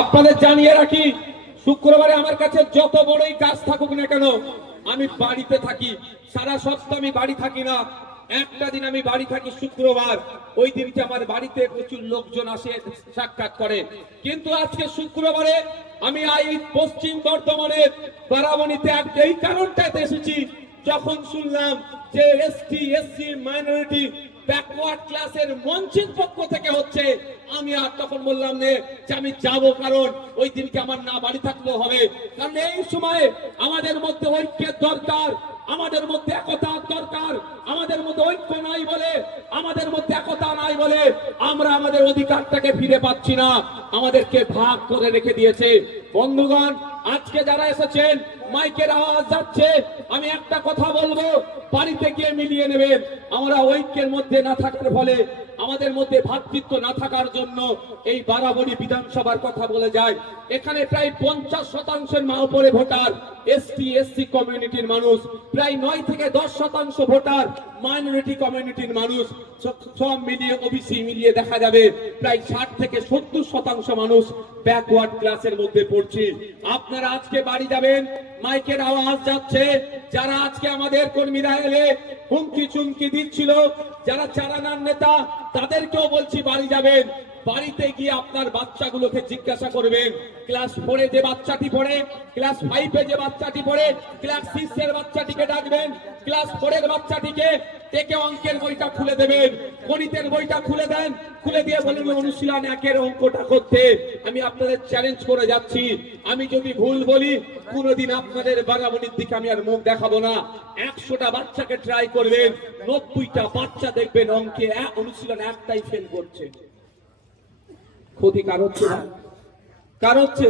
আপনাদের জানিয়ে রাখি, শুক্রবারে আমার কাছে যত বড়ই কাজ থাকুক না কেন, আমি বাড়িতে থাকি। সারা সপ্তাহ আমি বাড়ি থাকি না, একটা দিন আমি বাড়ি থাকি শুক্রবার। ওই দিনকে আমার বাড়িতে প্রচুর লোকজন আসে, সাক্ষাৎ করে। কিন্তু আজকে শুক্রবারে আমি এই পশ্চিম বর্ধমানের বারাবণীতে এই কারণটাতে এসেছি, যখন শুনলাম যে এসটি এসসি মাইনরিটি ব্যাকওয়ার্ড ক্লাসের মঞ্চের পক্ষ থেকে হচ্ছে, আমি আর তখন বললাম যে আমি যাব, কারণ ওই দিনকে আমার না বাড়ি থাকলেও হবে। কারণ এই সময়ে আমাদের মধ্যে ঐক্যের দরকার, আমাদের মধ্যে একতার দরকার। আমাদের মধ্যে ঐক্য নাই বলে, আমাদের মধ্যে একতা নাই বলে আমরা আমাদের অধিকারটাকে ফিরে পাচ্ছি না, আমাদেরকে ভাগ করে রেখে দিয়েছে। বন্ধুগণ, আজকে যারা এসেছেন, মাইকের আওয়াজ যাচ্ছে, আমি একটা কথা বলবো, বাড়িতে গিয়ে মিলিয়ে নেবেন। আমরা ঐক্যের মধ্যে না থাকার ফলে, আমাদের মধ্যে ভ্রাতৃত্ব না থাকার জন্য এই বারাবণী বিধানসভার কথা বলে যায়। এখানে প্রায় 50% উপরে ভোটার এসটি এসসি কমিউনিটির মানুষ, প্রায় 9 থেকে 10% ভোটার মাইনরিটি কমিউনিটির মানুষ, সব মিলিয়ে ওবিসি মিলিয়ে দেখা যাবে প্রায় 60 থেকে 70% মানুষ ব্যাকওয়ার্ড ক্লাসের মধ্যে পড়ছে। আপনারা আজকে বাড়ি যাবেন, মাইকের আওয়াজ যাচ্ছে, যারা আজকে আমাদের কর্মীরা এলে হুমকি চুমকি দিচ্ছিল, যারা চারানার নেতা, তাদেরকেও বলছি বাড়ি যাবেন। বাড়িতে গিয়ে আপনার বাচ্চাগুলোকে জিজ্ঞাসা করবেন, ক্লাস 4-এ যে বাচ্চাটি পড়ে, ক্লাস 5-এ যে বাচ্চাটি পড়ে, ক্লাস 6-এর বাচ্চাটিকে ডাকবেন, ক্লাস 4-এর বাচ্চাটিকে থেকে অঙ্কের বইটা খুলে দেবেন, গণিতের বইটা খুলে দেন, খুলে দিয়ে বলেন অনুশীলন 1-এর অঙ্কটা করতে। আমি আপনাদের চ্যালেঞ্জ করে যাচ্ছি, আমি যদি ভুল বলি কোনোদিন আপনাদের বারাবণীর দিকে আমি আর মুখ দেখাবো না। 100টা বাচ্চাকে ট্রাই করবেন, 90টা বাচ্চা দেখবেন অঙ্কে অনুশীলন 1টাই ফেল করছে। ক্ষতি কার হচ্ছে না? কার হচ্ছে?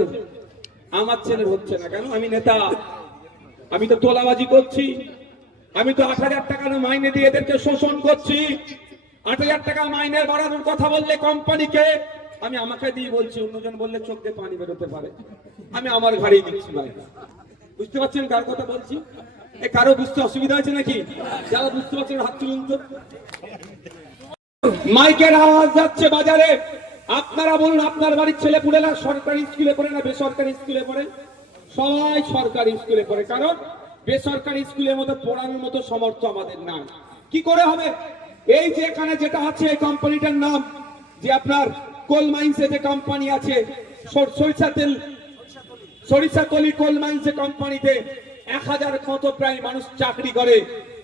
আমার ছেলের হচ্ছে না। কেন? আমি নেতা, আমি তো তোলাবাজি করছি, আমি তো 8,000 টাকা মাইনে দিয়ে এদেরকে শোষণ করছি। 8,000 টাকা মাইনের বাড়ানোর কথা বললে কোম্পানিকে, আমি আমাকে দিয়ে বলছি, অন্যজন বললে চোখ দিয়ে পানি বেরোতে পারে, আমি আমার ঘাড়েই দিচ্ছি ভাই। বুঝতে পারছেন কার কথা বলছি? কারো বুঝতে অসুবিধা আছে নাকি? যারা বুঝতে পারছেন হাত তুলুন তো। মাইকের আওয়াজ যাচ্ছে বাজারে, আপনারা বলুন আপনার বাড়ির ছেলে পুলেরা সরকারি স্কুলে পড়ে না বেসরকারি স্কুলে পড়ে? সবাই সরকারি স্কুলে পড়ে, কারণ বেসরকারি স্কুলের মতো পড়ানোর মতো সমর্থ আমাদের নাই। কি করে হবে? এই যে এখানে যেটা আছে, এই কোম্পানিটার নাম যে আপনার কোল মাইন্সে যে কোম্পানি আছে, সরিষাতলি কোল মাইন্সে কোম্পানিতে 1000 মতো প্রায় মানুষ চাকরি করে।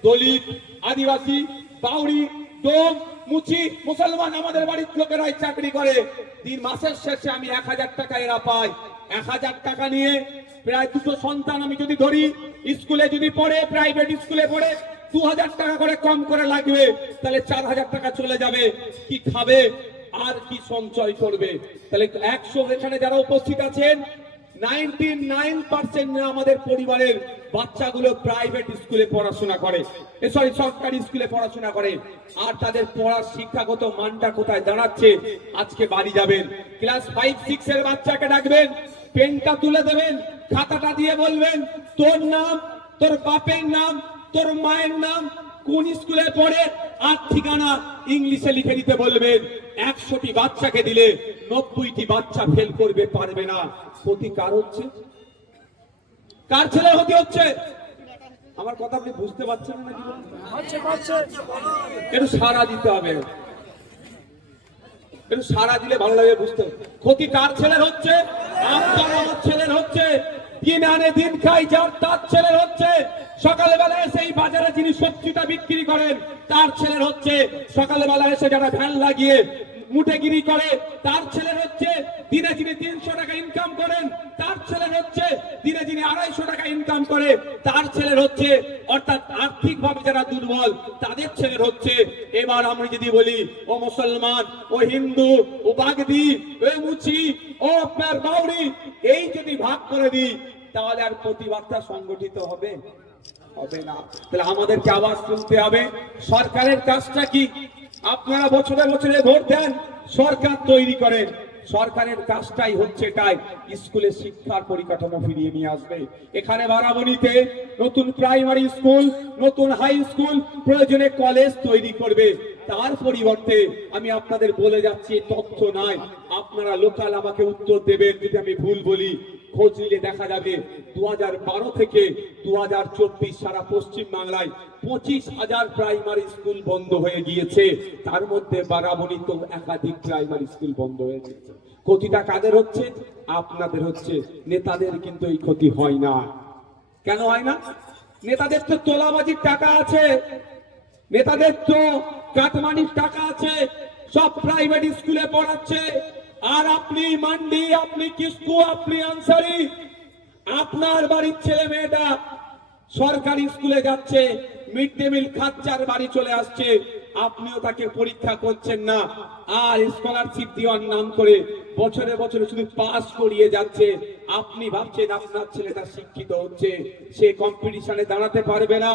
দলিত, আদিবাসী, বাউরি, ডোম, মুচি, মুসলমান আমাদের বাড়ির লোকেরাই চাকরি করে। দিন মাসের শেষে আমি 1000 টাকা এরা পাই। 1000 টাকা নিয়ে প্রায় 2টো সন্তান আমি যদি ধরি, স্কুলে যদি পড়ে, প্রাইভেট স্কুলে পড়ে, 2000 টাকা করে কম করে লাগবে, তাহলে 4000 টাকা চলে যাবে। কি খাবে আর কি সঞ্চয় করবে? তাহলে 100 এখানে যারা উপস্থিত আছেন, 99% আমাদের পরিবারের বাচ্চাগুলো প্রাইভেট স্কুলে পড়াশোনা করে, সরকারি স্কুলে পড়াশোনা করে। আর তাদের পড়ার শিক্ষাগত মানটা কোথায় দাঁড়াচ্ছে? আজকে বাড়ি যাবেন, ক্লাস 5-6 এর বাচ্চাকে ডাকবেন, পেনটা তুলে দেবেন, খাতাটা দিয়ে বলবেন তোর নাম, তোর বাপের নাম, তোর মায়ের নাম, কোন স্কুলে পড়ে আর ঠিকানা ইংলিশে লিখে দিতে বলবেন। 100টি বাচ্চাকে দিলে 90টি বাচ্চা ফেল করবে, পারবে না। ক্ষতি কার হচ্ছে? কার ছেলে হতে হচ্ছে? আমার কথা আপনি বুঝতে পারছেন না? একটু সারা দিতে হবে, একটু সারা দিলে ভালো লাগে বুঝতে। ক্ষতি কার ছেলের হচ্ছে? আপনার আমার ছেলের হচ্ছে। দিন আনে দিন খাই যার, তার ছেলের হচ্ছে। সকালবেলা এসে এই বাজারে যিনি সবজিটা বিক্রি করেন, তার ছেলের হচ্ছে। সকালবেলা এসে যারা ভ্যান লাগিয়ে মুঠেগিরি করে, তার ছেলের হচ্ছে। দিনে যিনি 300 টাকা ইনকাম করেন, তার ছেলের হচ্ছে। দিনে যিনি 250 টাকা ইনকাম করে, তার ছেলের হচ্ছে। অর্থাৎ আর্থিকভাবে যারা দুর্বল, তাদের ছেলের হচ্ছে। এবার আমি যদি বলি ও মুসলমান, ও হিন্দু, ও বাগদি, ও মুচি, ও আপনার বাউরি, এই যদি ভাগ করে দিই, তাহলে আর প্রতিবাদটা সংগঠিত হবে? হবে না। তাহলে আমাদেরকে আওয়াজ তুলতে হবে। সরকারের কাজটা কি? আপনারা বছরে বছরে ভোট দেন, সরকার তৈরি করেন। সরকারের কাজটাই হচ্ছে এটাই, স্কুলে শিক্ষার পরিকাঠামো ফিরিয়ে নিয়ে আসবে। এখানে বারাবণীতে নতুন প্রাইমারি স্কুল, নতুন হাই স্কুল, প্রয়োজনে কলেজ তৈরি করবে। তার পরিবর্তে আমি আপনাদের বলে যাচ্ছি তথ্য নাই, আপনারা লোকাল আমাকে উত্তর দেবেন যদি আমি ভুল বলি। খোঁজ নিলে দেখা যাবে 2012 থেকে 2024 সারা পশ্চিম বাংলায় 25,000 প্রাইমারি স্কুল বন্ধ হয়ে গিয়েছে। তার মধ্যে বারাবণীতে একাধিক প্রাইমারি স্কুল বন্ধ হয়ে গিয়েছে। ক্ষতিটা কাদের হচ্ছে? আপনাদের হচ্ছে। নেতাদের কিন্তু এই ক্ষতি হয় না। কেন হয় না? নেতাদের তো তোলাবাজির টাকা আছে, নেতাদের তো কাটমানির টাকা আছে, সব প্রাইভেট স্কুলে পড়াচ্ছে। আর আপনি মান্ডি, আপনি কিসকু, আপনি আনসারি, আপনার বাড়ির ছেলে মেয়েটা সরকারি স্কুলে যাচ্ছে, মিড ডে মিল খাচ্চার বাড়ি চলে আসছে, আপনিও তাকে পরীক্ষা করছেন না। আর স্কলারশিপ দেওয়ার নাম করে বছরে বছরে শুধু পাস করিয়ে যাচ্ছে। আপনি ভাবছেন আপনার ছেলেটা শিক্ষিত হচ্ছে, সে কম্পিটিশনে দাঁড়াতে পারবে না।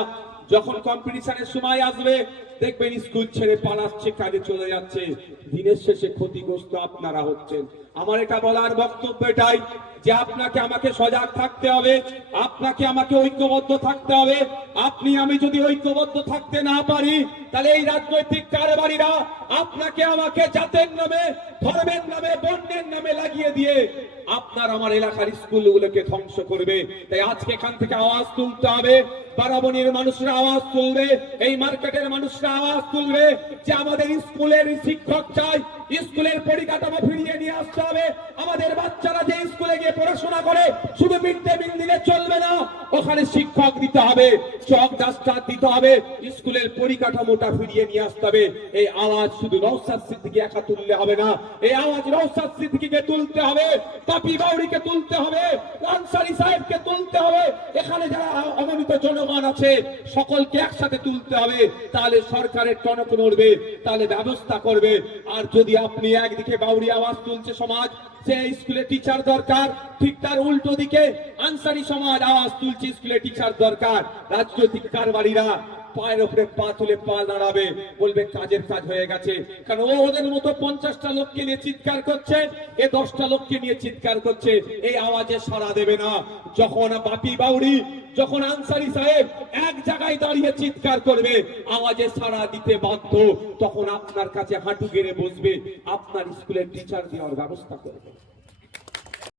যখন কম্পিটিশনের সময় আসবে দেখবেন স্কুল ছেড়ে পালাচ্ছে, কাজে চলে যাচ্ছে। দিনের শেষে ক্ষতিগ্রস্ত আপনারা হচ্ছেন। আমার এটা বলার বক্তব্য এটাই যে আপনাকে আমাকে সজাগ থাকতে হবে, আপনাকে আমাকে ঐক্যবদ্ধ থাকতে হবে। আপনি আমি যদি ঐক্যবদ্ধ থাকতে না পারি, তাহলে এই রাজনৈতিক কারবারিরা আপনাকে আমাকে জাতের নামে, ধর্মের নামে, বর্ণের নামে লাগিয়ে দিয়ে আপনার আমার এলাকার স্কুলগুলোকে ধ্বংস করবে। তাই আজকে এখান থেকে আওয়াজ তুলতে হবে, বারাবণীর মানুষরা আওয়াজ তুলবে, এই মার্কেটের মানুষরা আওয়াজ তুলবে যে আমাদের স্কুলের শিক্ষক চাই, স্কুলের পরিকাঠামো ফিরিয়ে নিয়ে আসতে হবে। আমাদের বাচ্চারা যে স্কুলে গিয়ে পড়াশোনা করে শুধু মিড ডে মিল দিলে চলবে না, ওখানে শিক্ষক দিতে হবে, চক ডাস্টার দিতে হবে, স্কুলের পরিকাঠামোটা ফিরিয়ে নিয়ে আসতে হবে। এই আওয়াজ শুধু নওশাদ সিদ্দিকী একা তুললে হবে না, এই আওয়াজ নওশাদ সিদ্দিকীকে তুলতে হবে, বাপি বাউরিকে তুলতে হবে, আনসারী সাহেবকে তুলতে হবে, এখানে যারা অগণিত জনগণ আছে সকলকে একসাথে তুলতে হবে। তাহলে সরকারের টনক নড়বে, তাহলে ব্যবস্থা করবে। আর যদি আপনি একদিকে বাউরি আওয়াজ তুলছে সমাজ যে স্কুলে টিচার দরকার, ঠিক তার উল্টো দিকে আনসারী সমাজ আওয়াজ তুলছে স্কুলে টিচার দরকার, রাজনৈতিক কারবারিরা পায়ের উপরে পা তুলে পা দাঁড়াবে, বলবে কাজের কাজ হয়ে গেছে। কারণ ও ওদের মতো 50টা লোককে নিয়ে চিৎকার করছে, এ 10টা লোককে নিয়ে চিৎকার করছে, এই আওয়াজে সাড়া দেবে না। যখন বাপি বাউরি, যখন আনসারী সাহেব এক জায়গায় দাঁড়িয়ে চিৎকার করবে, আওয়াজে সাড়া দিতে বাধ্য, তখন আপনার কাছে হাঁটু গেড়ে বসবে, আপনার স্কুলের টিচার দেওয়ার ব্যবস্থা করবে।